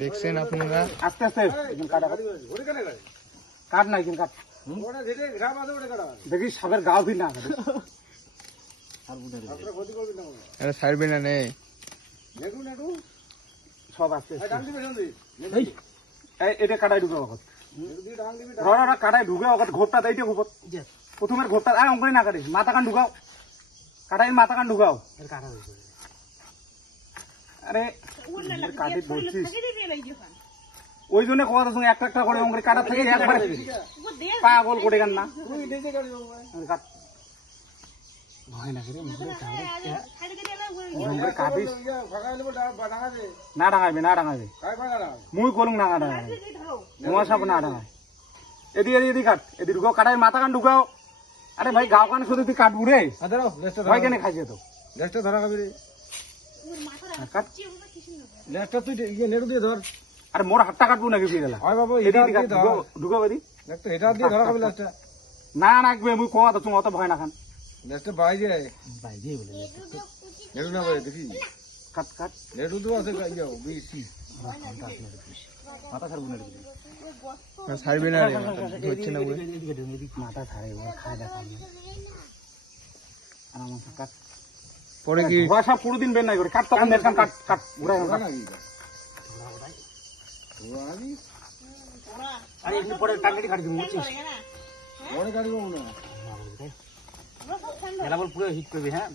দেখছেন আপনারা আস্তে আস্তে কাট নাই কিন্তু কাট দেখি সাপের গা ফির না এটা ছাড়বি না নে সব আস্তে এটা কাটাই ঢুকে অগত রড়া কাটাই ঢুকে অগত ঘোপটা এইটা ঘোপত প্রথমের ঘোপটা আর অঙ্কই না কাটিস মাথা কান ঢুকাও কাটাই মাথা কান ঢুকাও আরে কাটি বলছিস ওই জন্য কথা সঙ্গে একটা একটা করে অঙ্করে কাটা থেকে একবারে পাগল করে গান না ভয় না করে কাটিস না ডাঙাইবে না ডাঙাইবে মুই করুন না ডাঙাই তোমার সব না ডাঙাই এদিকে এদিকে কাট এদিকে ঢুকাও কাটাই মাথা কান ঢুকাও আরে ভাই গাও কান শুধু তুই কাটবু রে ভাই কেন খাইছে তো ধরা খাবি রে কাট লেজটা তুই ইয়ে নেড়ু দিয়ে ধর আরে মোর হাতটা কাটবো নাকি ফিরে গেলা হয় বাবু এটা দিয়ে ধর ঢুকাও এদি দেখতো এটা দিয়ে ধরা খাবি লেজটা না রাখবে মুই কোয়া তো তুমি অত ভয় না খান লেজটা বাইরে বাইরে বলে নেড়ু না ভাই দেখি কাট কাট নেড়ু তো আছে ইয়ে বেশি মাথা ছাড়বো না ছাড়বি না রে হচ্ছে না বলে মাথা ছাড়ে ওর খায় দেখা আমার কাট পরে কি সব পুরো দিন বের নাই করে কাট তখন দেখলাম কাট কাট ঘুরাই আরে একটু পরে টাঙ্গি কাটি দিব বুঝছিস পরে কাটবো না এলা বল পুরো হিট করবি হ্যাঁ